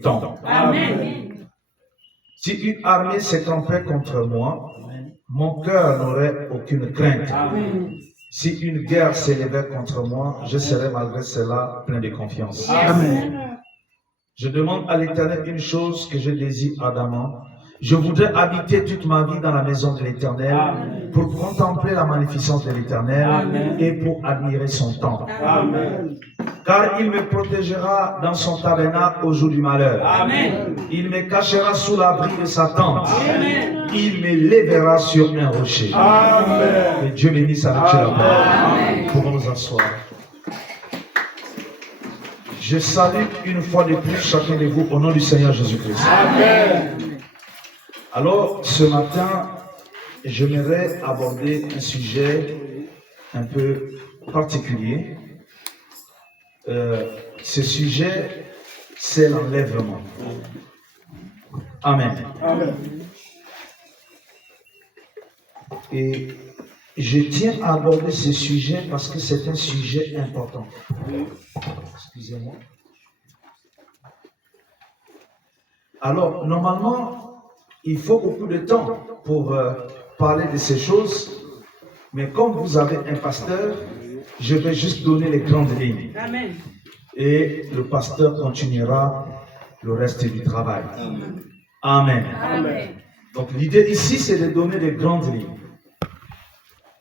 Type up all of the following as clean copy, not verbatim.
temps. Amen. Si une armée s'écampait contre moi, mon cœur n'aurait aucune crainte. Amen. Si une guerre s'élevait contre moi, je serais malgré cela plein de confiance. Amen. Je demande à l'Éternel une chose que je désire ardemment. Je voudrais habiter toute ma vie dans la maison de l'Éternel pour contempler la magnificence de l'Éternel et pour admirer son temple. Amen. Car il me protégera dans son tabernacle au jour du malheur. Amen. Il me cachera sous l'abri de sa tente. Amen. Il me lèvera sur un rocher. Amen. Que Dieu bénisse avec la parole. Amen. Pouvons nous asseoir. Je salue une fois de plus chacun de vous au nom du Seigneur Jésus-Christ. Amen. Alors, ce matin, j'aimerais aborder un sujet un peu particulier. Ce sujet, c'est l'enlèvement. Amen. Amen. Et je tiens à aborder ce sujet parce que c'est un sujet important. Excusez-moi. Alors, normalement, il faut beaucoup de temps pour parler de ces choses, mais comme vous avez un pasteur, je vais juste donner les grandes lignes. Amen. Et le pasteur continuera le reste du travail. Amen. Amen. Donc l'idée ici, c'est de donner les grandes lignes.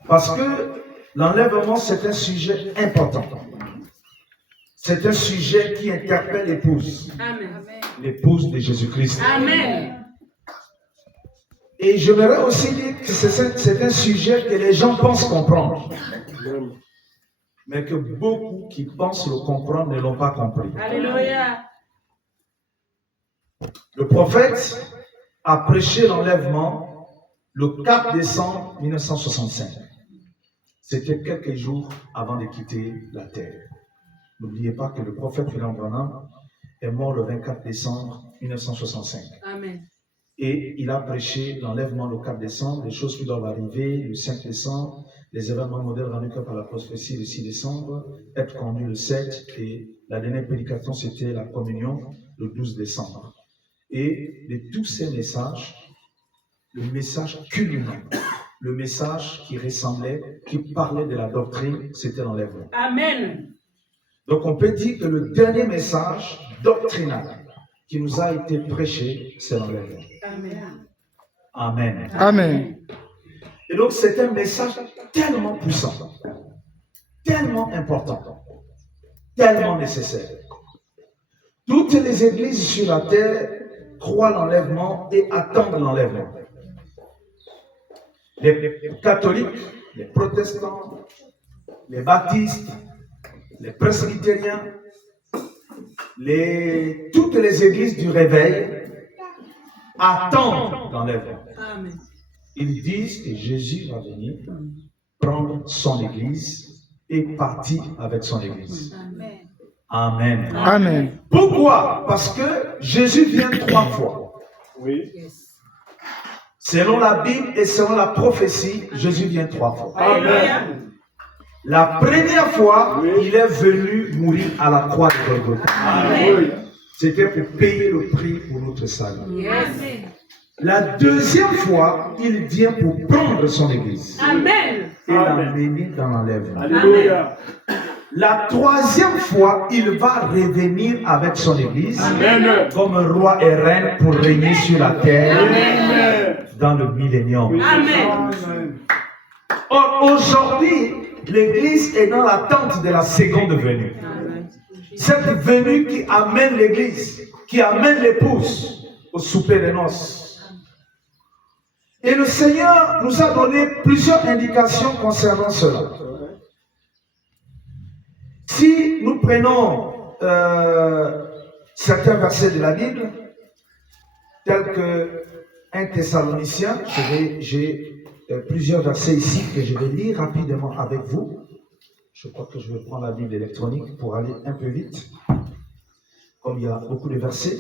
Parce que l'enlèvement, c'est un sujet important. C'est un sujet qui interpelle l'épouse. Amen. L'épouse de Jésus-Christ. Amen. Et j'aimerais aussi dire que c'est un sujet que les gens pensent comprendre. Mais que beaucoup qui pensent le comprendre ne l'ont pas compris. Alléluia. Le prophète a prêché l'enlèvement le 4 décembre 1965. C'était quelques jours avant de quitter la terre. N'oubliez pas que le prophète William Branham est mort le 24 décembre 1965. Amen. Et il a prêché l'enlèvement le 4 décembre, les choses qui doivent arriver le 5 décembre, les événements modèles rendus par la prophétie le 6 décembre, être conduit le 7, et la dernière prédication, c'était la communion le 12 décembre. Et de tous ces messages, le message culminant, le message qui ressemblait, qui parlait de la doctrine, c'était l'enlèvement. Amen. Donc on peut dire que le dernier message doctrinal qui nous a été prêché, c'est l'enlèvement. Amen. Amen. Amen. Et donc c'est un message tellement puissant, tellement important, tellement nécessaire. Toutes les églises sur la terre croient l'enlèvement et attendent l'enlèvement. Les catholiques, les protestants, les baptistes, les presbytériens, toutes les églises du réveil attendent l'enlèvement. Amen. Ils disent que Jésus va venir prendre son église et partir avec son église. Amen. Amen. Amen. Pourquoi? Parce que Jésus vient 3 fois. Oui. Selon la Bible et selon la prophétie, Jésus vient 3 fois. Alléluia. La première fois, il est venu mourir à la croix de Golgotha. Amen. C'était pour payer le prix pour notre salut. Yes. La deuxième fois, il vient pour prendre son église Amen. et l'amener dans l'enlèvement. Alléluia. La troisième fois, il va revenir avec son église Amen. comme roi et reine pour régner sur la terre Amen. dans le millénium. Amen. Or, aujourd'hui, l'église est dans l'attente de la seconde venue. Cette venue qui amène l'église, qui amène l'épouse au souper des noces. Et le Seigneur nous a donné plusieurs indications concernant cela. Si nous prenons certains versets de la Bible, tels que 1 Thessaloniciens, j'ai plusieurs versets ici que je vais lire rapidement avec vous. Je crois que je vais prendre la Bible électronique pour aller un peu vite, comme il y a beaucoup de versets.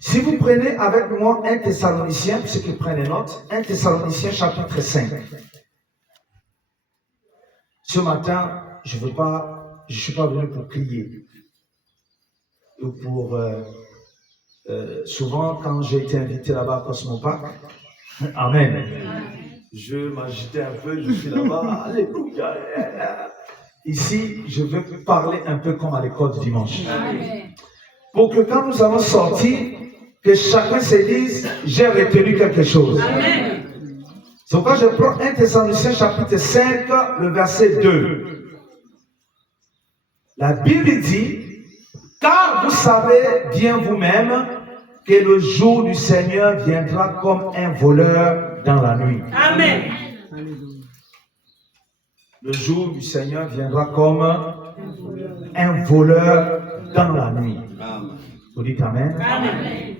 Si vous prenez avec moi 1 Thessaloniciens, ceux qui prennent les notes, 1 Thessaloniciens chapitre 5. Ce matin, je ne suis pas venu pour crier ou pour souvent, quand j'ai été invité là-bas à Cosmopac, Amen, je m'agitais un peu, je suis là-bas, alléluia. Ici, je veux parler un peu comme à l'école du dimanche. Amen. Pour que quand nous allons sortir, que chacun se dise, j'ai retenu quelque chose. Amen. C'est pourquoi je prends 1 Thessaloniciens chapitre 5, le verset 2. La Bible dit, car vous savez bien vous-même que le jour du Seigneur viendra comme un voleur dans la nuit. Amen. Le jour du Seigneur viendra comme un voleur dans la nuit. Vous dites Amen. Amen.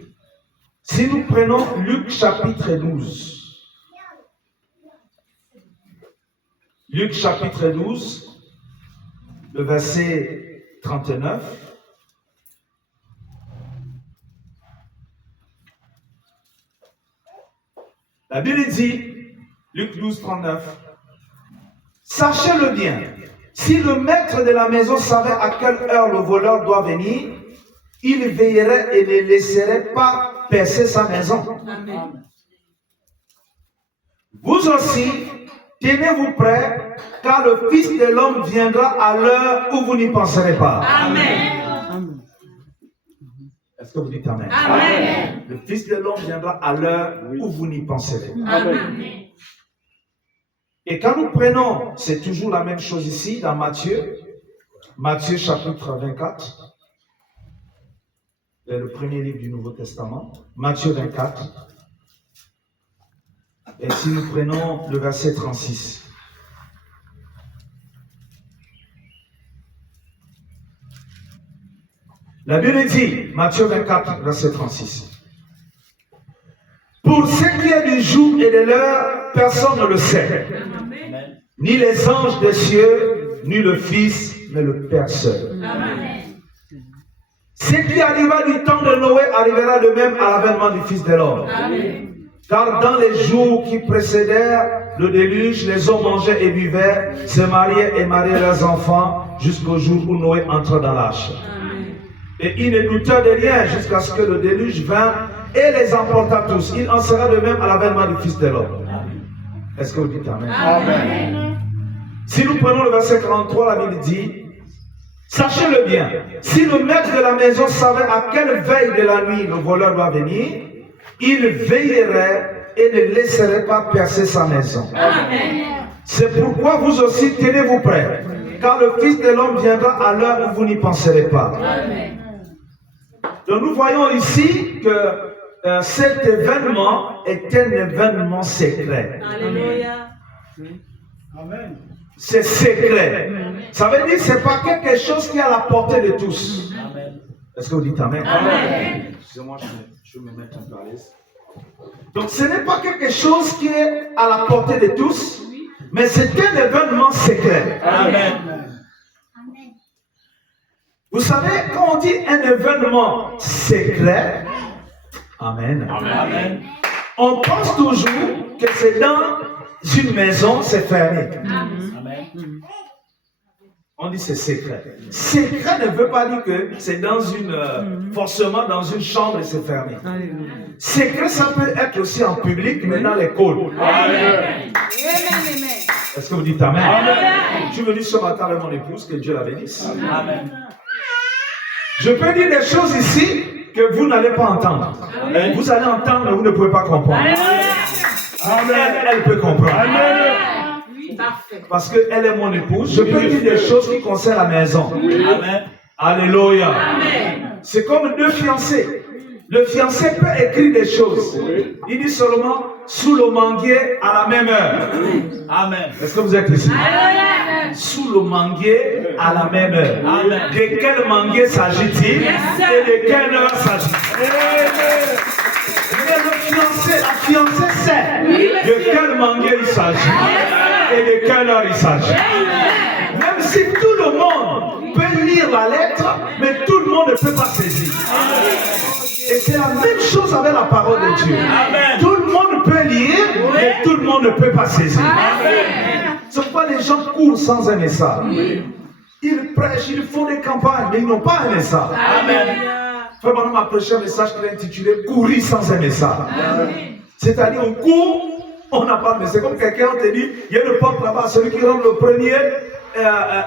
Si nous prenons Luc chapitre 12, Luc chapitre 12, le verset 39. La Bible dit, Luc 12, 39, sachez-le bien, si le maître de la maison savait à quelle heure le voleur doit venir, il veillerait et ne laisserait pas percer sa maison. Amen. Vous aussi, tenez-vous prêts, car le Fils de l'homme viendra à l'heure où vous n'y penserez pas. Amen. Est-ce que vous dites Amen? Amen. Le Fils de l'homme viendra à l'heure où vous n'y penserez pas. Amen. Et quand nous prenons, c'est toujours la même chose ici dans Matthieu, Matthieu chapitre 24, c'est le premier livre du Nouveau Testament, Matthieu 24. Et si nous prenons le verset 36. La Bible dit, Matthieu 24, verset 36. Pour ce qui est du jour et de l'heure, personne ne le sait. Amen. Ni les anges des cieux, ni le Fils, mais le Père seul. Amen. Ce qui arriva du temps de Noé arrivera de même à l'avènement du Fils de l'homme. Amen. Car dans les jours qui précédèrent le déluge, les hommes mangeaient et buvaient, se mariaient et mariaient leurs enfants, jusqu'au jour où Noé entra dans l'arche. Amen. Et ils ne doutèrent de rien jusqu'à ce que le déluge vint et les emporta tous. Il en sera de même à l'avènement du Fils de l'homme. Est-ce que vous dites Amen? Amen. Si nous prenons le verset 43, la Bible dit, sachez-le bien, si le maître de la maison savait à quelle veille de la nuit le voleur doit venir, il veillerait et ne laisserait pas percer sa maison. Amen. C'est pourquoi vous aussi tenez-vous prêts, car le Fils de l'homme viendra à l'heure où vous n'y penserez pas. Amen. Donc nous voyons ici que cet événement est un événement secret. Alléluia. Amen. C'est secret. Ça veut dire que ce n'est pas quelque chose qui est à la portée de tous. Est-ce que vous dites Amen? Amen. Excusez-moi, je vais me mettre un peu à l'aise. Donc ce n'est pas quelque chose qui est à la portée de tous, mais c'est un événement secret. Amen. Vous savez, quand on dit un événement secret, Amen, Amen. on pense toujours que c'est dans une maison, c'est fermé. Amen. On dit c'est secret. Secret ne veut pas dire que c'est dans une, forcément dans une chambre et c'est fermé. Secret, ça peut être aussi en public, mais dans l'école. Amen. Est-ce que vous dites Amen? Amen. Je suis venu ce matin avec mon épouse, que Dieu la bénisse. Amen. Je peux dire des choses ici que vous n'allez pas entendre. Amen. Vous allez entendre, mais vous ne pouvez pas comprendre. Elle peut comprendre. Amen. Parfait. Parce qu'elle est mon épouse. Je peux dire des choses qui concernent la maison. Amen. Alléluia. Amen. C'est comme deux fiancés. Le fiancé peut écrire des choses. Il dit seulement sous le manguier à la même heure. Amen. Est-ce que vous êtes ici? Alléluia. Sous le manguier à la même heure. Amen. De quel manguier s'agit-il et de quelle heure s'agit-il? Mais le fiancé, la fiancée sait de quel manguier il s'agit et de quelle heure il s'agit. Même si tout le monde peut lire la lettre, mais tout le monde ne peut pas saisir. Et c'est la même chose avec la parole de Dieu. Amen. Tout le monde peut lire, mais tout le monde ne peut pas saisir. C'est pourquoi les gens courent sans un message. Ils prêchent, ils font des campagnes, mais ils n'ont pas un message. Amen. Frère Manon m'a prêché un message qu'il a intitulé Courir sans un message. C'est-à-dire, on court, on n'a pas de message. C'est comme quelqu'un te dit, il y a une porte là-bas, celui qui rentre le premier,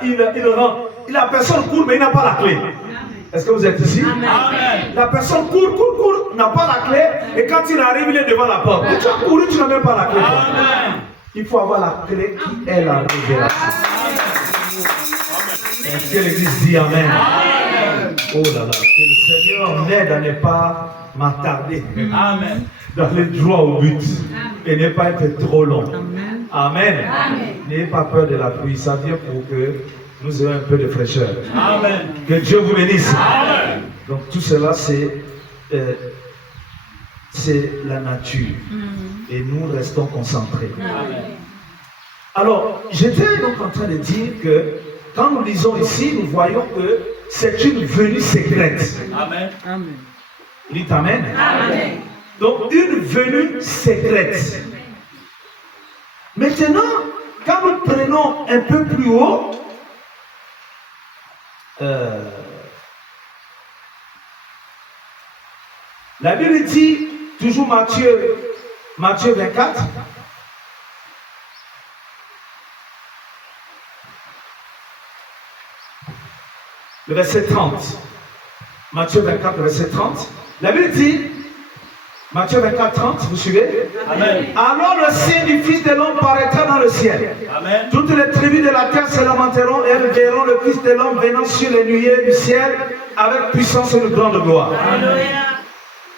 il rentre. La personne court, mais il n'a pas la clé. Est-ce que vous êtes ici? Amen. La personne court, n'a pas la clé, et quand il arrive, il est devant la porte. Et tu as couru, tu n'as même pas la clé. Amen. Il faut avoir la clé qui est la révélation. Est-ce que l'Église dit Amen? Amen. Oh là là, que le Seigneur m'aide à ne pas m'attarder, Amen. d'aller droit au but et ne pas être trop long. Amen. N'ayez pas peur de la pluie, ça vient pour que nous ayons un peu de fraîcheur. Amen. Que Dieu vous bénisse. Amen. Donc tout cela, c'est la nature. Et nous restons concentrés. Amen. Alors, j'étais donc en train de dire que quand nous lisons ici, nous voyons que c'est une venue secrète. Amen. Dites Amen. Amen. Donc, une venue secrète. Maintenant, quand nous prenons un peu plus haut, la Bible dit, toujours Matthieu 24, le verset 30. Matthieu 24, le verset 30. La Bible dit, Matthieu 24, 30, vous suivez? Amen. Alors le signe du Fils de l'homme paraîtra dans le ciel. Amen. Toutes les tribus de la terre se lamenteront et elles verront le Fils de l'homme venant sur les nuées du ciel avec puissance et une grande gloire.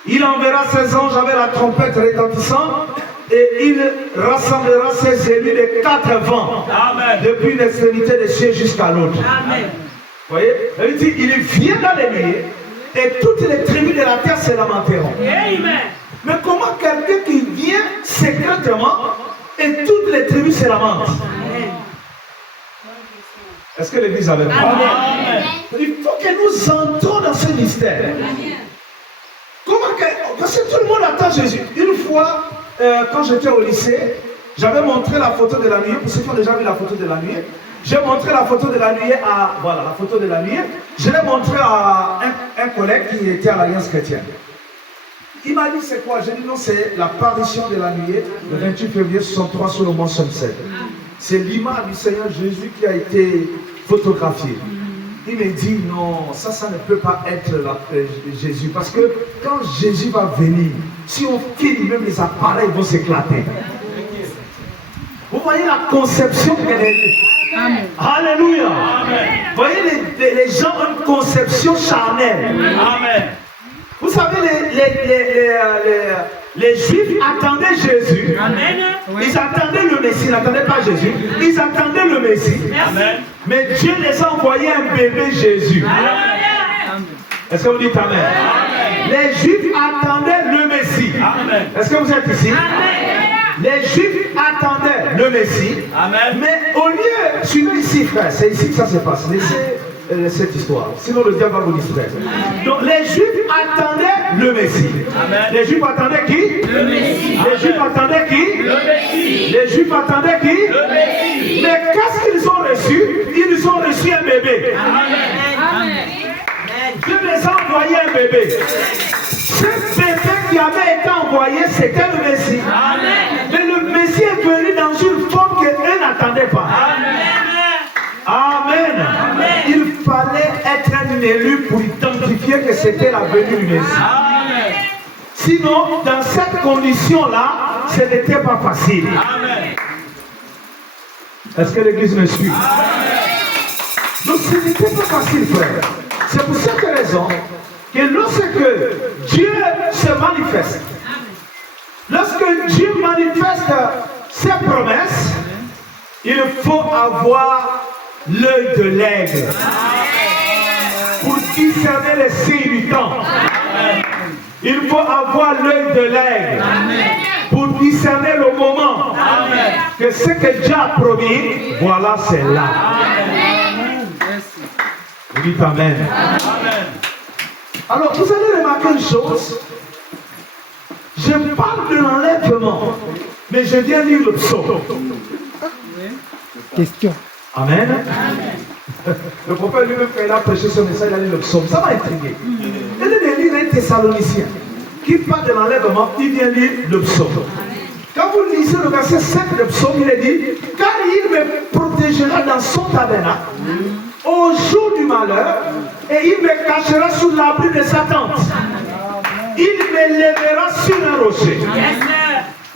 Il enverra ses anges avec la trompette retentissante et il rassemblera ses élus des quatre vents, Amen. depuis l'extrémité des cieux jusqu'à l'autre. Amen. Vous voyez? Il dit, il vient dans les nuées et toutes les tribus de la terre se lamenteront. Amen. Mais comment quelqu'un qui vient secrètement et toutes les tribus se lamentent? Est-ce que l'Église avait pas? Amen. Il faut que nous entrons dans ce mystère. Comment que... Parce que tout le monde attend Jésus. Une fois, quand j'étais au lycée, j'avais montré la photo de la nuée. Pour ceux qui ont déjà vu la photo de la nuée, j'ai montré la photo de la nuée à... Voilà, la photo de la nuée. Je l'ai montré à un collègue qui était à l'Alliance chrétienne. Il m'a dit c'est quoi? J'ai dit non, c'est l'apparition de la nuée le 28 février 63 sur le mont Sunset. C'est l'image du Seigneur Jésus qui a été photographiée. Il me dit non, ça ne peut pas être Jésus. Parce que quand Jésus va venir, si on filme, même les appareils vont s'éclater. Vous voyez la conception qu'elle est. Amen. Alléluia. Amen. Vous voyez les gens ont une conception charnelle. Amen. Vous savez, les Juifs attendaient Jésus. Amen. Ils attendaient le Messie, ils n'attendaient pas Jésus. Ils attendaient le Messie. Amen. Mais Dieu les a envoyé un bébé Jésus. Amen. Est-ce que vous dites Amen? Les Juifs attendaient le Messie. Amen. Est-ce que vous êtes ici? Les Juifs attendaient le Messie. Amen. Mais au lieu, suivez ici frère, c'est ici que ça se passe. Laissez cette histoire, sinon le diable va vous distraire. Donc les Juifs attendaient le Messie. Amen. Les Juifs attendaient qui? Le Messie. Les Juifs attendaient qui? Le Messie. Les Juifs attendaient qui? Le Messie. Mais qu'est-ce qu'ils ont reçu? Ils ont reçu un bébé. Amen. Dieu les a envoyé un bébé. Ce bébé qui avait été envoyé, c'était le Messie. Amen. Mais le Messie est venu dans une forme qu'eux n'attendaient pas. Amen. Il fallait être un élu pour identifier que c'était la venue du Messie. Amen. Sinon, dans cette condition-là, ce n'était pas facile. Amen. Est-ce que l'Église me suit? Donc ce n'était pas facile, frère. C'est pour cette raison que lorsque Dieu se manifeste, lorsque Dieu manifeste ses promesses, il faut avoir l'œil de l'aigle pour discerner les signes du temps. Il faut avoir l'œil de l'aigle pour discerner le moment que ce que Dieu a promis, voilà, c'est là. Vous dites Amen. Amen. Alors, vous allez remarquer une chose. Je parle de l'enlèvement, mais je viens lire le psaume. Question. Amen. Le prophète lui-même, quand il a prêché ce message, il a lu le psaume. Ça m'a intrigué. Il est de lire Thessaloniciens qui parle de l'enlèvement, il vient lire le psaume. Quand vous lisez le verset 5 de psaume, il est dit, car il me protégera dans son tabernacle au jour du malheur, et il me cachera sous l'abri de sa tente. Il me lèvera sur un rocher.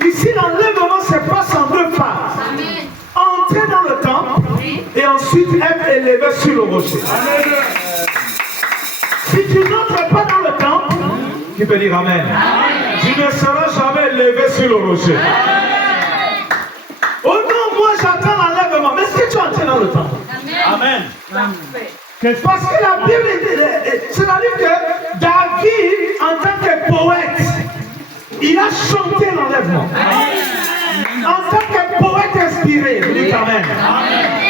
Ici, l'enlèvement se passe en deux phases. Entrer dans le temple et ensuite être élevé sur le rocher. Si tu n'entres pas dans le temple, tu peux dire Amen. Tu ne seras jamais élevé sur le rocher. Oh non, moi j'attends l'enlèvement. Mais est-ce que tu entres dans le temple? Amen. Parce que la Bible, c'est-à-dire que David, en tant que poète, il a chanté l'enlèvement. En tant que poète inspiré, vous dites Amen.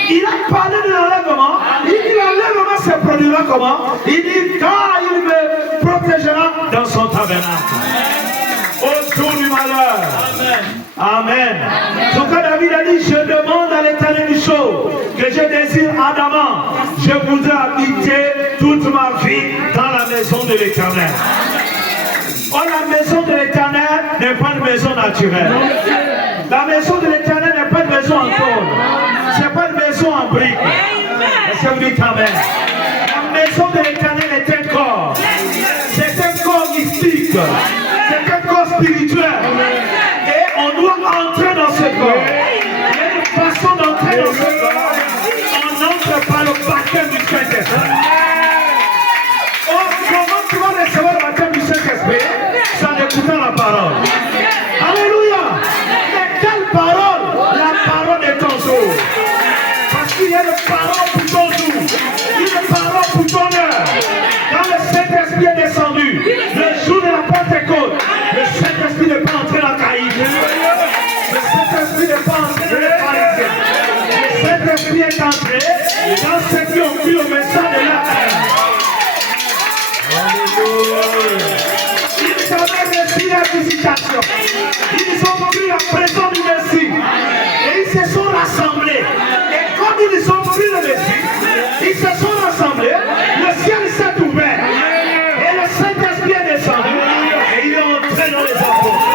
Il a parlé de l'enlèvement. Il dit l'enlèvement se produira comment? Il dit car il me protégera dans son tabernacle. Au jour du malheur. Amen. Donc quand David a dit, je demande à l'Éternel une chose, que je désire ardemment, je voudrais habiter toute ma vie dans la maison de l'Éternel. Oh, la maison de l'Éternel n'est pas une maison naturelle. La maison de l'Éternel n'est pas une maison en tôle. Ce n'est pas une maison en briques. Est-ce que vous dites Amen? La maison de l'Éternel est un corps. C'est un corps mystique. C'est un corps spirituel. Et on doit entrer dans ce corps. Il y a une façon d'entrer dans ce corps. On entre par le baptême du Saint-Esprit. Oh, comment tu vas recevoir le baptême du Saint-Esprit? C'est en écoutant la parole. Alléluia. Mais quelle parole? La parole de ton jour. Parce qu'il y a une parole pour ton jour. Une parole pour ton heure. Quand le Saint-Esprit est descendu, le jour de la Pentecôte, le Saint-Esprit ne peut entrer dans la caïque. Le Saint-Esprit ne peut entrer dans les pharisiens. Le Saint-Esprit est entré dans ceux qui ont cru au message de la terre. Ils avaient reçu la visitation. Ils ont pris la présence du Messie. Et ils se sont rassemblés. Et comme ils ont pris le Messie, ils se sont rassemblés. Le ciel s'est ouvert. Et le Saint-Esprit est descendu. Et il est entré dans les apôtres.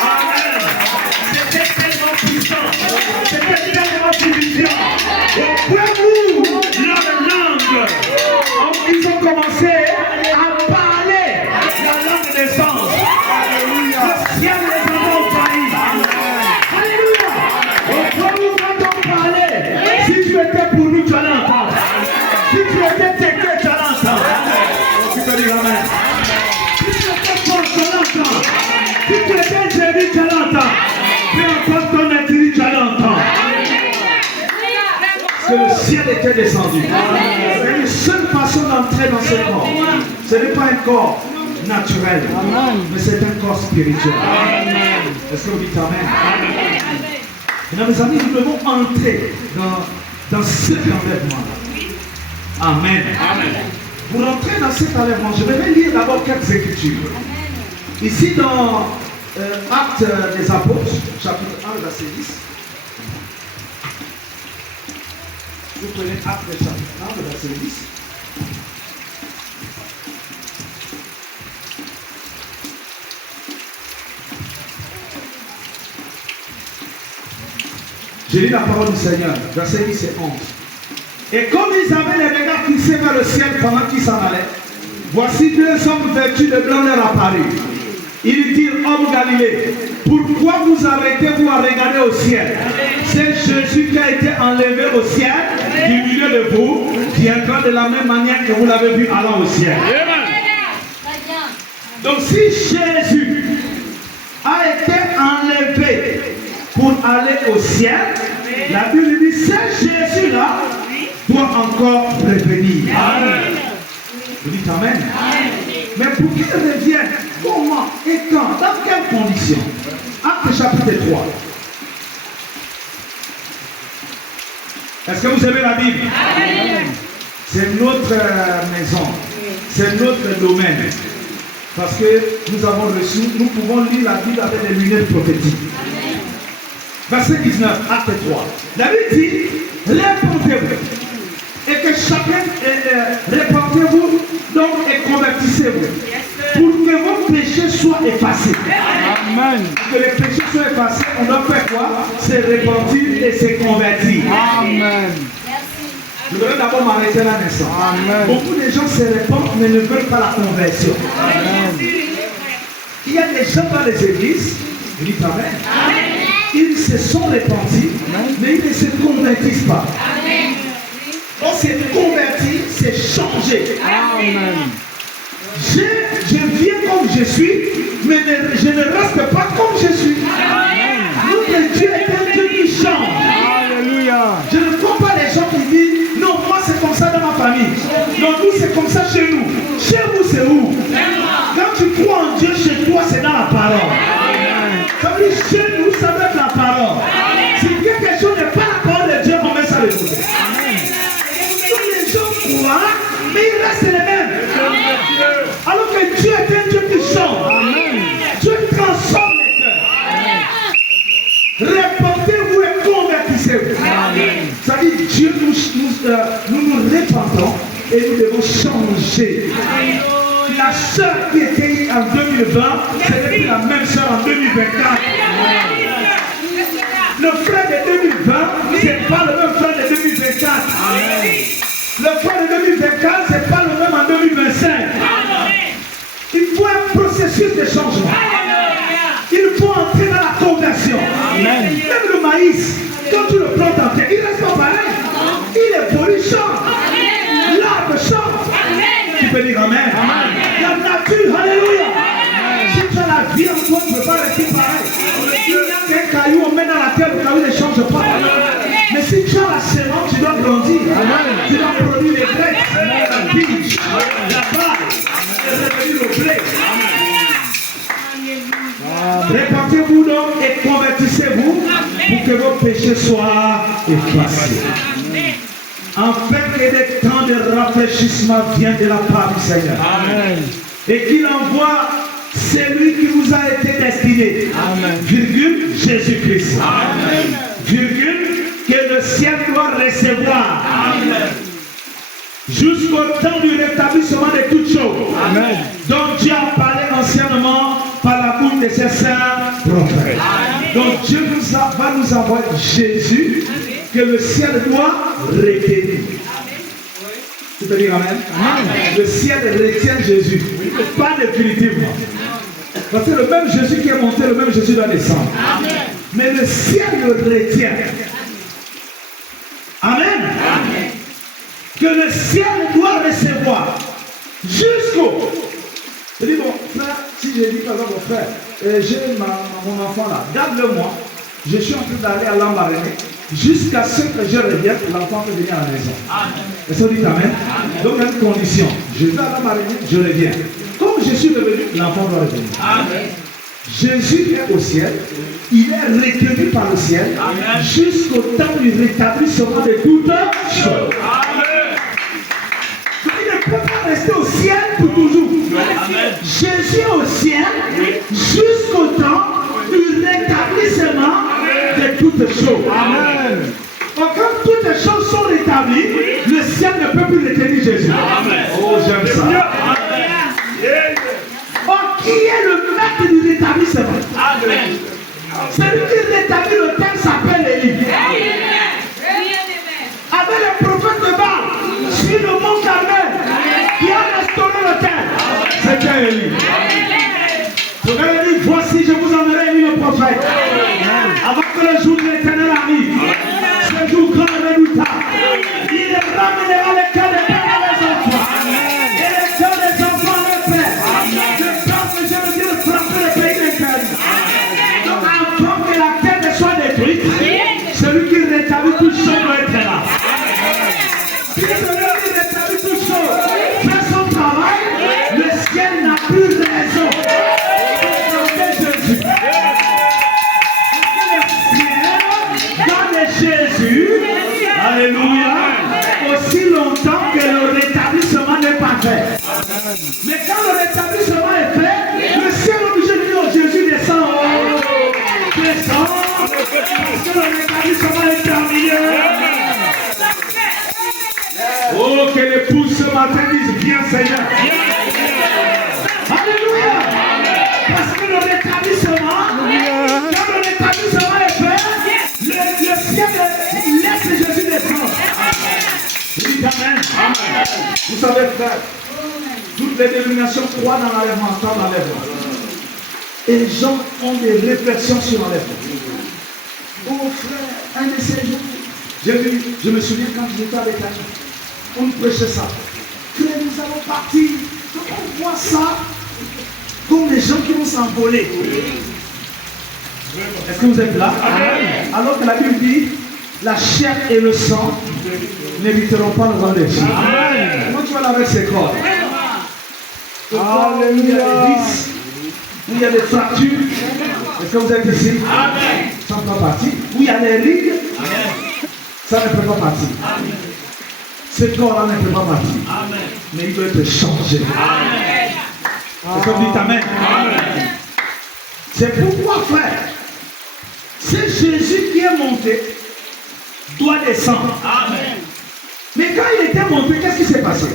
Amen. C'était tellement puissant. C'était tellement puissant. Au point où leur langue, ils ont commencé à parler la langue des anges. Le ciel les a envahis. Alléluia. Au point où quand on parlait, si tu étais pour nous, tu allais entendre. Si tu étais téqué, tu allais entendre. Tu peux dire Amen. Si tu étais fort, tu allais entendre. Si tu étais génie, tu allais entendre. Peu importe ton intérêt, tu allais entendre. Que le ciel était descendu. C'est une seule façon d'entrer dans ce corps. Ce n'est pas un corps naturel, mais c'est un corps spirituel. Est-ce que vous dites Amen? Mesdames, mes amis, nous devons entrer dans cet enlèvement-là. Amen. Pour entrer dans cet enlèvement, je vais lire d'abord quelques écritures. Ici dans Actes des Apôtres, chapitre 1, verset 10. Vous prenez Actes chapitre 1, verset 10. Je lis la parole du Seigneur, verset 10 et 11. Et comme ils avaient les regards fixés vers le ciel pendant qu'ils s'en allaient, voici deux hommes vêtus de blanc leur apparus. Ils dirent, homme Galilée, pourquoi vous arrêtez-vous à regarder au ciel? C'est Jésus qui a été enlevé au ciel du milieu de vous, qui est encore de la même manière que vous l'avez vu allant au ciel. Donc si Jésus a été enlevé pour aller au ciel, la Bible dit, ce Jésus-là doit encore revenir. Amen. Vous dites Amen. Mais pour qu'il revienne, comment et quand, dans quelles conditions? Acte chapitre 3. Est-ce que vous aimez la Bible? C'est notre maison, c'est notre domaine. Parce que nous avons reçu, nous pouvons lire la Bible avec des lunettes prophétiques. Verset 19, acte 3. La Bible dit, répondez-vous Et que chacun, répandez-vous donc et convertissez-vous. Pour que vos péchés soient effacés. Amen. Pour que les péchés soient effacés, on doit faire quoi? Se repentir et se convertir. Amen. Je voudrais d'abord m'arrêter là un instant. Amen. Beaucoup de gens se répandent mais ne veulent pas la conversion. Il y a des gens dans les églises, je dis Amen. Ils se sont repentis, mais ils ne se convertissent pas. On s'est converti, c'est changer. Amen. Je viens comme je suis, mais je ne reste pas comme je suis. Notre Dieu est un Dieu qui change. Alléluia. Je ne comprends pas les gens qui disent non, moi c'est comme ça dans ma famille. Non, nous c'est comme ça chez nous. Chez vous c'est où? Quand tu crois en Dieu, chez toi c'est dans la parole. Ça veut dire chez nous, ça veut être la parole. Si quelque chose n'est pas la parole de Dieu, on met ça de côté. Les gens croient, mais ils restent les mêmes. Alors que Dieu est un Dieu qui change. Dieu transforme les cœurs. Répentez-vous et convertissez-vous. Ça dit Dieu nous répandons et nous devons changer. La sœur qui était en 2020, ce n'est plus la même sœur en 2024. Le frère de 2020, ce n'est pas le même frère de 2024. Le frère de 2024, ce n'est pas le même en 2025. Il faut un processus de changement. Il faut entrer dans la conversion. Même le maïs, quand tu le plantes en terre, il ne reste pas pareil. Il évolue, change. L'arbre change. Tu peux dire Amen. La nature, alléluia. Si tu as la vie en toi, tu ne peux pas rester pareil. Il y a un caillou, on met dans la terre, le caillou ne change pas. Mais si tu as la sémence, tu dois grandir. Tu dois produire les graines, la tige, la balle, et revenir au blé. Répentez-vous donc et convertissez-vous pour que vos péchés soient effacés. Afin que des temps de rafraîchissement viennent de la part du Seigneur. Amen. Et qu'il envoie celui qui vous a été destiné. Amen. Virgule, Jésus-Christ. Amen. Virgule, que le ciel doit recevoir. Amen. Jusqu'au temps du rétablissement de toutes choses. Amen. Donc Dieu a parlé anciennement par la bouche de ses saints prophètes. Donc Dieu va nous envoyer Jésus que le ciel doit retenir. Tu peux dire Amen? Amen. Le ciel retient Jésus. Pas définitivement. Parce que le même Jésus qui est monté, le même Jésus doit descendre. Amen. Mais le ciel le retient. Amen. Amen. Que le ciel doit recevoir jusqu'au. Je dis, bon, frère, si je dis par exemple, mon frère, j'ai mon enfant là, garde-le-moi. Je suis en train d'aller à l'embarrassé. Jusqu'à ce que je revienne, l'enfant peut venir à la maison. Est-ce que vous dites Amen? Donc, il y a une condition. Je vais à l'embarrassé, je reviens. Comme je suis revenu, l'enfant doit revenir. Amen. Jésus est au ciel, il est retenu par le ciel jusqu'au temps du rétablissement de toutes choses. Il ne peut pas rester au ciel pour toujours. Amen. Jésus est au ciel jusqu'au temps du rétablissement de toutes choses. Amen. Donc, quand toutes les choses sont rétablies, le ciel ne peut plus retenir Jésus. Amen. Oh, j'aime ça. Amen. Qui est le maître du rétablissement? Amen. Celui qui rétablit le terre s'appelle Élie. Avec le prophète de Baal sur le mont Carmel qui a restauré le terre, c'était Élie. Je vais lui dire, voici, je vous enverrai Élie le prophète. Avant que le jour de l'Éternel arrive, ce jour grand et redoutable, il ramènera les cœurs des pères à les enfants et les cœurs des enfants à leurs pères. Je pense que je veux dire voisins disent viens Seigneur. Alléluia. Parce que le rétablissement, quand le rétablissement est fait, le ciel laisse Jésus descendre. Vous dites Amen. Vous savez frère, toutes les dénominations croient dans l'enlèvement, dans l'enlèvement. Et les gens ont des réflexions sur l'enlèvement. Oh frère, un de ces jours, je me souviens quand j'étais avec la on prêchait ça. Frère, nous allons partir. Donc on voit ça comme des gens qui vont s'envoler. Est-ce que vous êtes là? Amen. Alors que la Bible dit, la chair et le sang n'éviteront pas nos enlèvements. Comment tu vas là avec ces corps? Alléluia. Où il y a des fractures. Est-ce que vous êtes ici? Amen. Ça ne peut pas partir. Où il y a des rides. Ça ne peut pas partir. Amen. Ce corps-là ne peut pas partir. Amen. Mais il doit être changé. Amen. Est-ce que vous dites Amen? Amen. C'est pourquoi, frère, c'est Jésus qui est monté, doit descendre. Amen. Mais quand il était monté, qu'est-ce qui s'est passé?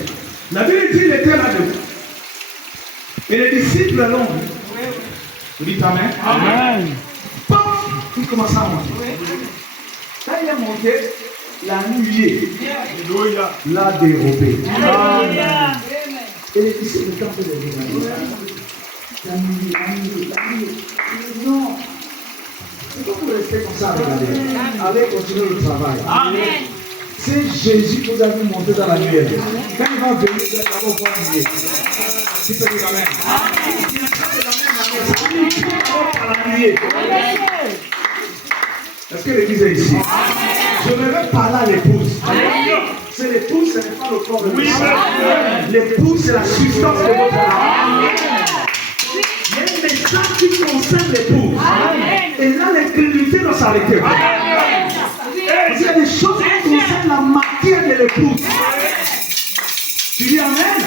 La Bible dit qu'il était là-dedans. Et les disciples l'ont vu. Vous dites Amen? Amen. Pof, il commence à monter. Quand il est monté, la nuée l'a dérobé. Amen. Et les disciples étaient en train de regarder. La nuée. Non. C'est pas pour rester comme ça à regarder. Allez continuer le travail. Amen. C'est Jésus que vous avez monté dans la nuée. Quand il va venir, vous allez d'abord voir la nuée. Tu peux dire Amen. Est-ce que l'église est ici? Je ne vais pas là à l'épouse. C'est l'épouse, ce n'est pas le corps de l'épouse. L'épouse, c'est la substance de votre âme. Il y a un message qui concerne l'épouse. Et là, l'incrédulité doit s'arrêter. Parce qu'il y a des choses qui concernent la matière de l'épouse. Tu dis Amen?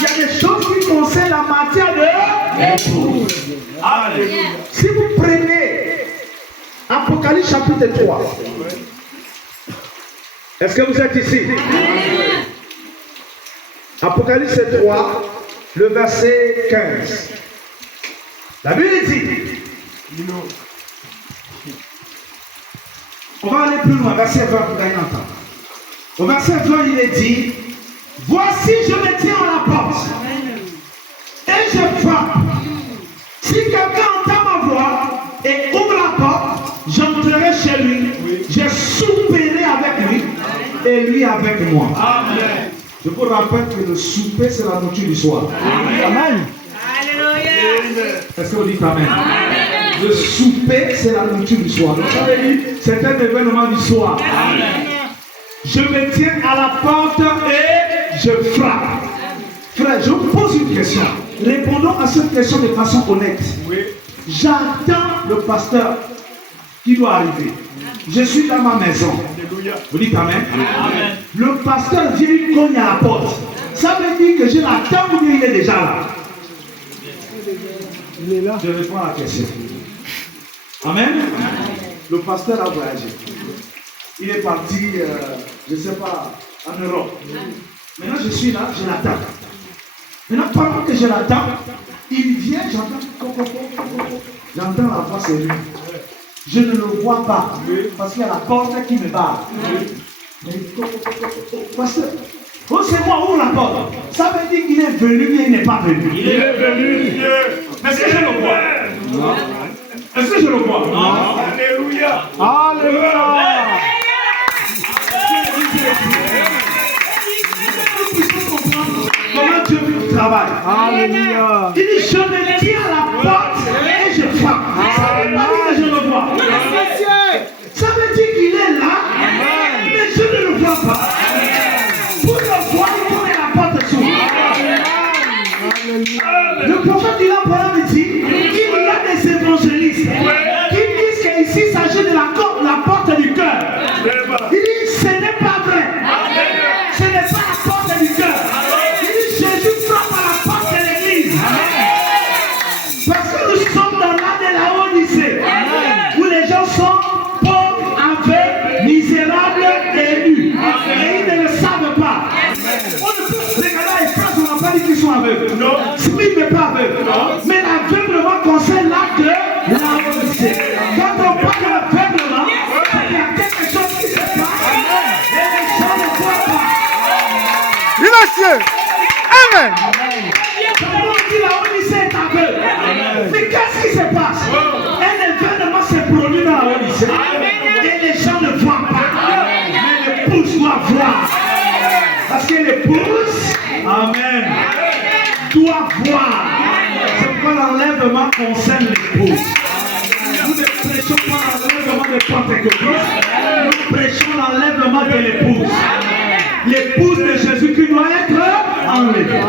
Il y a des choses qui concernent la matière de l'épouse. Si vous prenez Apocalypse chapitre 3, est-ce que vous êtes ici? Apocalypse 3, le verset 15. La Bible dit, on va aller plus loin, verset 20 pour gagner un temps. Au verset 20, il est dit, voici je me tiens à la porte et je frappe. Si quelqu'un entend ma voix et ouvre la porte, j'entrerai chez lui, je souperai avec lui et lui avec moi. Amen. Je vous rappelle que le souper c'est la nourriture du soir. Amen. Alléluia. Est-ce que vous dites Amen? Amen. Le souper c'est la nourriture du soir. Donc ça veut dire c'est un événement du soir. Amen. Je me tiens à la porte et je frappe. Frère, je vous pose une question. Répondons à cette question de façon honnête. Oui. J'attends le pasteur qui doit arriver. Je suis dans ma maison. Alléluia. Vous dites Amen? Amen. Le pasteur vient, il cogne à la porte. Ça veut dire que je l'attends ou bien il est déjà là? Il est là. Je réponds à la question. Amen. Amen. Le pasteur a voyagé. Il est parti, je ne sais pas, en Europe. Maintenant je suis là, je l'attends. Maintenant pendant que je l'attends, il vient, j'entends la voix, c'est lui. Je ne le vois pas, parce qu'il y a la porte qui me barre. Pasteur, oh c'est moi, ouvre la porte. Ça veut dire qu'il est venu, mais il n'est pas venu. Il est venu. Mais est-ce que je le vois? Non. Est-ce que je le vois? Non. Alléluia. Alléluia. Comment Dieu travaille. Alléluia. Il dit je me tiens à la porte et je frappe. Ça veut pas dire que je le vois. Ça veut dire qu'il est là, mais je ne le vois pas. Pour le voir, il faut que la porte s'ouvre. Le prophète il a parlé dit qu'il y a des évangélistes qui disent qu'ici il s'agit de la porte du cœur. Il dit ce n'est pas vrai. Ce n'est pas la porte du cœur. Jésus frappe à la porte de l'église. Parce que nous sommes dans l'âge de la Odyssée, où les gens sont pauvres, aveugles, misérables et nus. Et ils ne le savent pas. On ne peut Mais l'aveuglement concerne l'acte de l'AOC. Quand on parle d'aveuglement, il y a quelque chose qui se passe et les gens ne voient pas. Monsieur. Amen. Quand on dit la Odyssée est aveugle, mais qu'est-ce qui se passe? Un événement s'est produit dans la Odyssée et les gens ne voient pas. Mais l'épouse doit voir. Parce que l'épouse, amen, doit voir. C'est pourquoi l'enlèvement concerne l'épouse. Nous ne prêchons pas l'enlèvement de Pentecôte, nous prêchons l'enlèvement de l'épouse. L'épouse de Jésus-Christ doit être enlevée.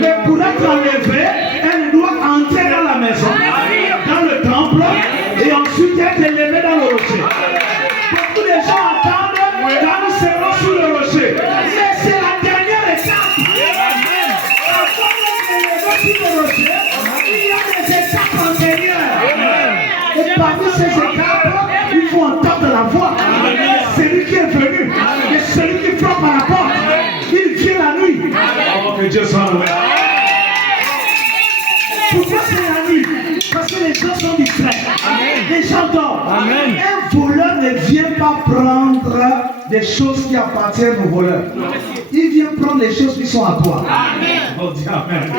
Mais pour être enlevée, elle doit entrer dans la maison, dans le temple, et ensuite être élevée dans le rocher. Beaucoup de gens attendent quand nous serons sous le rocher. Mais c'est la dernière étape. Avant d'être élevé sous le rocher, il y a des étapes antérieures. Et parmi ces étapes, il faut entendre la voix. Celui qui est venu, et celui qui frappe à la porte, il vient la nuit. Oh, que Dieu soit loué. Pourquoi c'est la nuit? Parce que les gens sont distraits. Les gens dorment. Un voleur ne vient pas prendre des choses qui appartiennent au voleur. Il vient prendre les choses qui sont à toi. On dit Amen.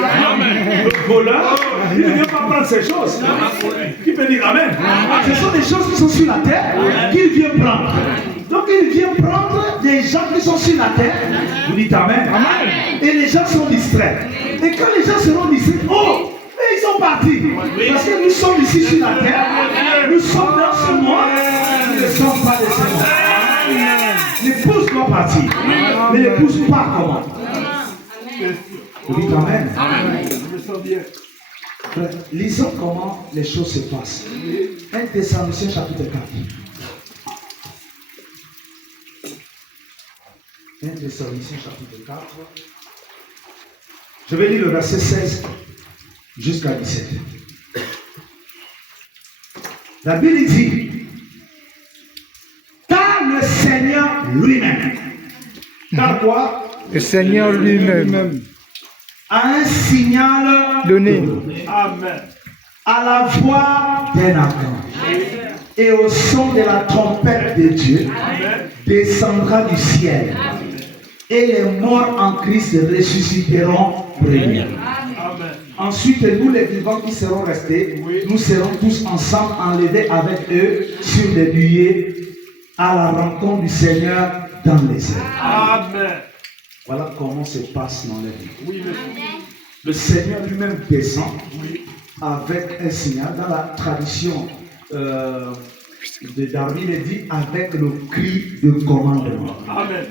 Le voleur, il ne vient pas prendre ces choses. Qui peut dire Amen? Ce sont des choses qui sont sur la terre qu'il vient prendre. Donc il vient prendre des gens qui sont sur la terre. Vous dites Amen. Et les gens sont distraits. Et quand les gens seront distraits, oh! Mais ils sont partis. Parce que nous sommes ici sur la terre. Nous sommes dans ce monde. Nous ne sommes pas de ce monde. L'épouse doit partir. Mais l'épouse part comment? Vous dites Amen. Lisons comment les choses se passent. 1 Thessaloniciens chapitre 4. 1 Thessaloniciens chapitre 4. Je vais lire le verset 16 jusqu'à 17. La Bible dit, car le Seigneur lui-même, car quoi? Le Seigneur lui-même a un signal donné Amen. À la voix d'un archange et au son de la trompette de Dieu descendra du ciel. Et les morts en Christ ressusciteront premiers. Ensuite, nous les vivants qui serons restés, nous serons tous ensemble enlevés avec eux sur des nuées à la rencontre du Seigneur dans les airs. Amen. Voilà comment se passe dans la vie. Le Seigneur lui-même descend avec un signal. Dans la tradition de Darwin, il dit avec le cri de commandement. Amen.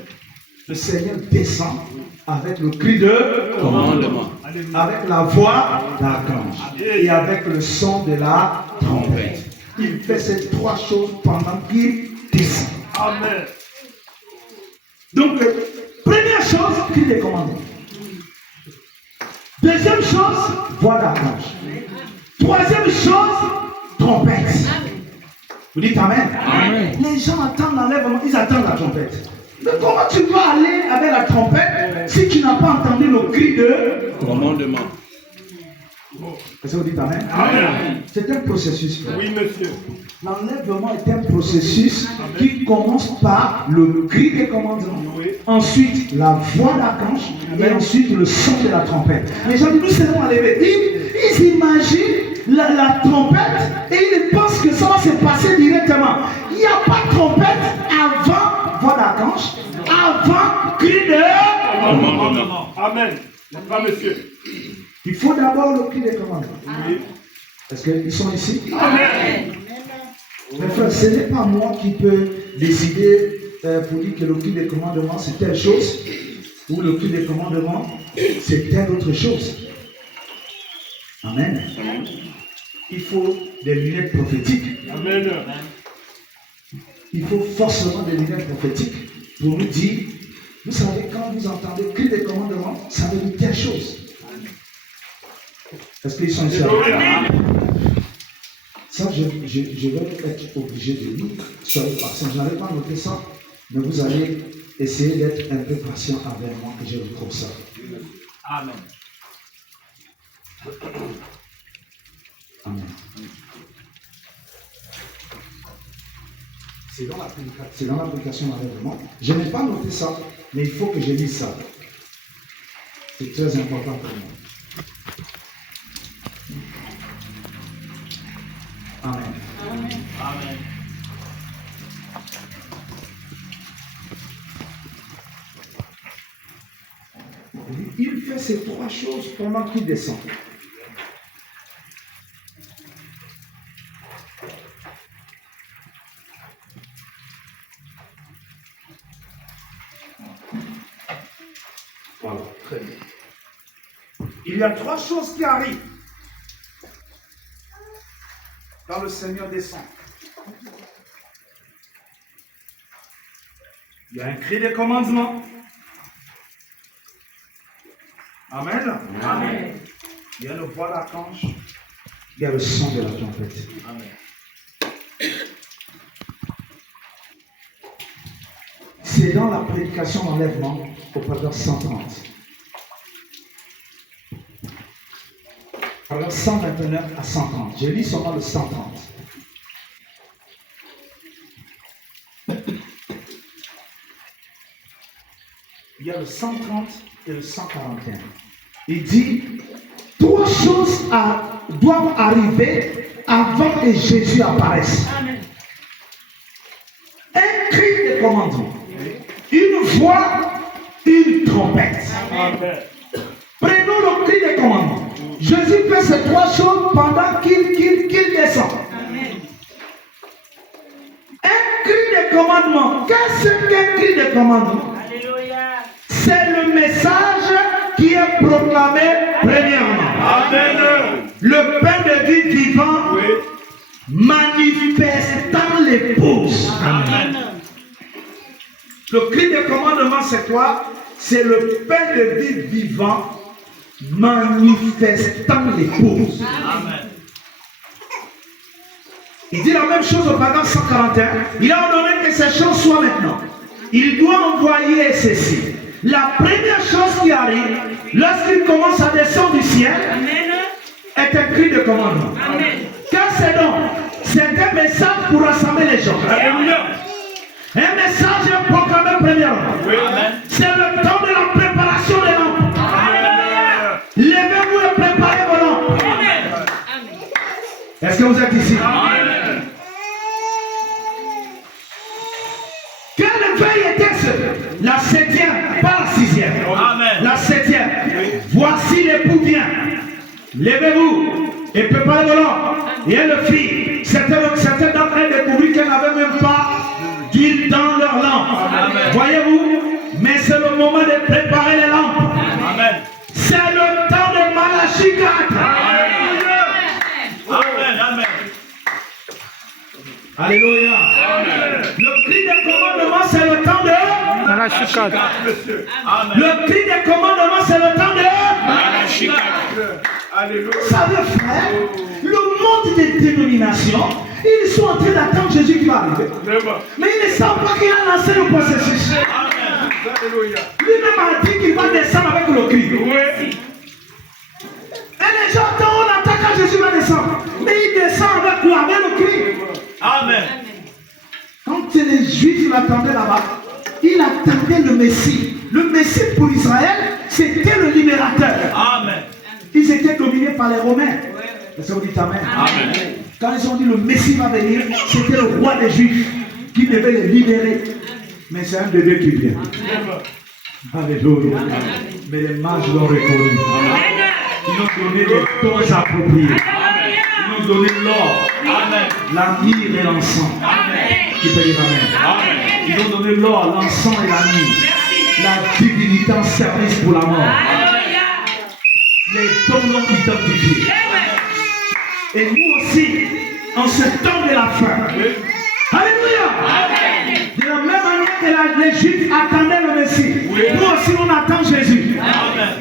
Le Seigneur descend avec le cri de commandement, avec la voix d'archange et avec le son de la trompette. Il fait ces trois choses pendant qu'il descend. Amen. Donc, première chose, cri de commandement. Deuxième chose, voix d'archange. Troisième chose, trompette. Vous dites Amen. Amen. Les gens attendent l'enlèvement, ils attendent la trompette. Mais comment tu vas aller avec la trompette si tu n'as pas entendu le cri de commandement? Est-ce que vous dites Amen? Amen. C'est un processus. Frère. Oui, monsieur. L'enlèvement est un processus qui commence par le cri de commandement, ensuite la voix d'archange et ensuite le son de la trompette. Les gens disent nous serons enlevés. Ils imaginent la trompette et ils pensent que ça va se passer directement. Il n'y a pas de trompette avant voix d'archange, avant cri de commandement. Amen. Pas monsieur. Il faut d'abord le cri de commandement. Est-ce qu'ils sont ici? Amen. Mais frère, ce n'est pas moi qui peux décider pour dire que le cri de commandement c'est telle chose ou le cri de commandement c'est telle autre chose. Amen. Il faut des lunettes prophétiques. Amen. Il faut forcément des lunettes prophétiques pour nous dire, vous savez, quand vous entendez cri de commandement, ça veut dire telle chose. Est-ce qu'ils sont ici? Ça, je vais être obligé de lire. Soyez patient. Je n'avais pas noté ça, mais vous allez essayer d'être un peu patient avec moi que je retrouve ça. Amen. C'est dans l'application d'enlèvement. Je n'ai pas noté ça, mais il faut que je lise ça. C'est très important pour moi. Amen. Amen. Amen. Il fait ces trois choses pendant qu'il descend. Voilà, très bien. Il y a trois choses qui arrivent quand le Seigneur descend. Il y a un cri de commandement. Amen. Amen. Il y a le voix d'archange. Il y a le son de la trompette. Amen. C'est dans la prédication d'enlèvement au paragraphe 130. Paragraphe 129 à 130. Je lis seulement le 130. Il y a le 130 et le 141. Il dit, trois choses doivent arriver avant que Jésus apparaisse. Amen. Un cri de commandement, une voix, une trompette. Amen. Prenons le cri de commandement. Jésus fait ces trois choses pendant qu'il descend. Amen. Un cri de commandement. Qu'est-ce qu'un cri de commandement? Alléluia. C'est le message qui est proclamé premièrement. Amen. Le pain de vie vivant manifestant l'épouse. Amen. Le cri de commandement, c'est quoi? C'est le pain de vie vivant manifestant l'épouse. Amen. Il dit la même chose au paragraphe 141. Il a ordonné que ces choses soient maintenant. Il doit envoyer ceci. La première chose qui arrive, lorsqu'il commence à descendre du ciel, Amen. est un cri de commandement. Amen. Car c'est donc, c'est un message pour rassembler les gens. Alléluia. Un message est proclamé premièrement. Amen. C'est le temps de la préparation des lampes. Alléluia. Levez-vous et préparez vos lampes. Amen. Amen. Est-ce que vous êtes ici? Amen. Quelle veille était-ce? La 7e, pas la 6e. Amen. La 7e. Voici l'époux vient. Levez-vous et préparez vos lampes. Et elle le fit. Certains d'entre elles découvrirent qu'elles n'avaient même pas d'huile dans leurs lampes. Amen. Voyez-vous? Mais c'est le moment de préparer les lampes. Amen. C'est le temps de Malachie 4. Amen. Amen. Alléluia. Le cri de commandement, c'est le temps de... Malachie 4. Amen. Le cri de commandement, c'est le temps de... Malachie 4. Alléluia. Vous savez, frère, le monde des dénominations, ils sont en train d'attendre Jésus qui va arriver. Mais ils ne savent pas qu'il a lancé le processus. Amen. Alléluia. Lui-même a dit qu'il va descendre avec le cri. Oui. Et les gens attendent, on attend quand Jésus va descendre. Mais il descend avec quoi? Avec le cri. Amen. Quand les Juifs l'attendaient là-bas, ils attendaient le Messie. Le Messie pour Israël, c'était le libérateur. Amen. Ils étaient dominés par les Romains. Est-ce que vous dites Amen? Amen. Quand ils ont dit le Messie va venir, c'était le roi des Juifs qui devait les libérer. Mais c'est un de deux qui vient. Alléluia. Mais les mages l'ont reconnu. Ils ont donné les dons appropriés. Ils ont donné l'or, Amen. la myrrhe et l'encens. Qui peut dire Amen. Amen. Ils ont donné l'or, l'encens et la myrrhe. La divinité en service pour la mort. Les dons l'ont identifié. Et nous aussi, en ce temps de la fin. Alléluia. De la même manière que les Juifs attendaient le Messie, nous aussi on attend Jésus. Amen.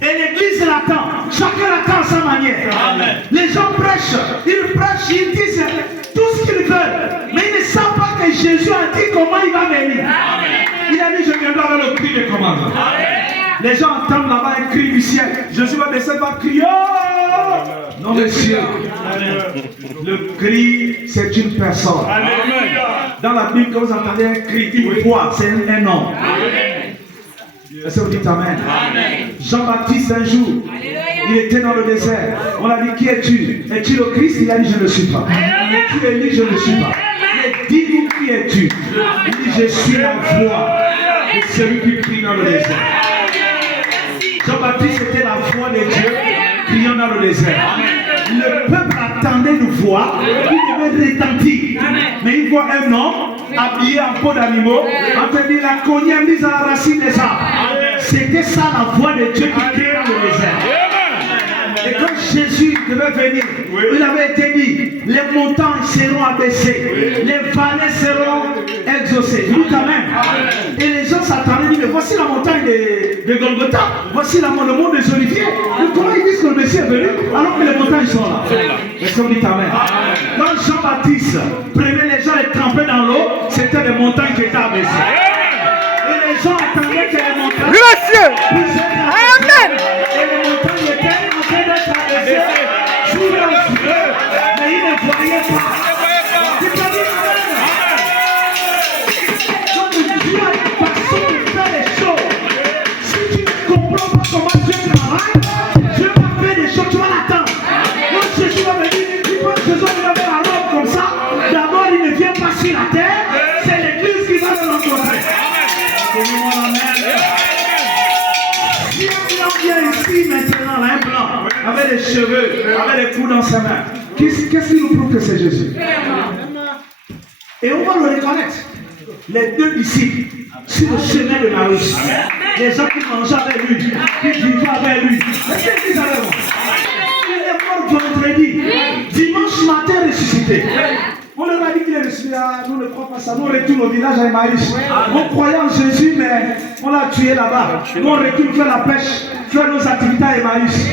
Et l'église l'attend. Chacun l'attend à sa manière. Amen. Les gens prêchent, ils disent tout ce qu'ils veulent. Mais ils ne savent pas que Jésus a dit comment il va venir. Il a dit je viendrai avec le cri de commandement. Les gens entendent là-bas un cri du ciel. Jésus va descendre, va crier. Non, monsieur. Le cri, c'est une personne. Alléluia. Dans la Bible, quand vous entendez un cri, une voix, c'est un nom. Est-ce que vous dites Amen? Jean-Baptiste, un jour, il était dans le désert. On l'a dit, qui es-tu? Es-tu le Christ? Il a dit, je ne le suis pas. Es-tu Élie? Je ne le suis pas. Mais dis-nous, qui es-tu? Il dit, je suis la voix de celui qui crie dans le désert. Jean-Baptiste était la voix de Dieu criant dans le désert. Le peuple attendait une voix qui devait retentir. Mais il voit un homme habillé en peau d'animaux en train de dire la cognée mise à la racine des arbres. C'était ça la voix de Dieu qui criait dans le désert. Et quand Jésus devait venir, il avait été dit, les montagnes seront abaissées, les vallées seront exaucées. Vous dites Amen. Et les gens s'attendaient, mais voici la montagne de Golgotha, voici le mont des Oliviers. Mais comment ils disent que le Messie est venu alors que les montagnes sont là? Est-ce qu'on dit Amen? Quand Jean-Baptiste prenait les gens et trempait dans l'eau, c'était les montagnes qui étaient abaissées. Et les gens attendaient que les montagnes puissent être abaissées. Et les montagnes étaient en train d'être abaissées sous leurs yeux, mais ils ne voyaient pas. C'est pas dit Amen. Donc Dieu a une façon de faire les choses. Si tu ne comprends pas comment Dieu travaille, Dieu va faire des choses, tu vas l'attendre. Quand Jésus va venir, tu vois Jésus va venir à l'homme comme ça. D'abord, il ne vient pas sur la terre, c'est l'église qui va le rencontrer. Donnez-moi la main. Si un blanc vient ici maintenant, là, un blanc, avec des cheveux, avec des coups dans sa main, qu'est-ce qui nous prouve que c'est Jésus? Et on va le reconnaître. Les deux disciples sur le chemin de Maïs, les gens qui mangeaient avec lui, qui vivaient avec lui. Mais qu'est-ce qu'ils avaient? Il est mort vendredi, dimanche matin ressuscité. On leur a dit qu'il est ressuscité. Nous ne croyons pas ça. Nous on retourne au village à Emmaüs. On croyait en Jésus, mais on l'a tué là-bas. Nous on retourne faire la pêche, faire nos activités à Emmaüs.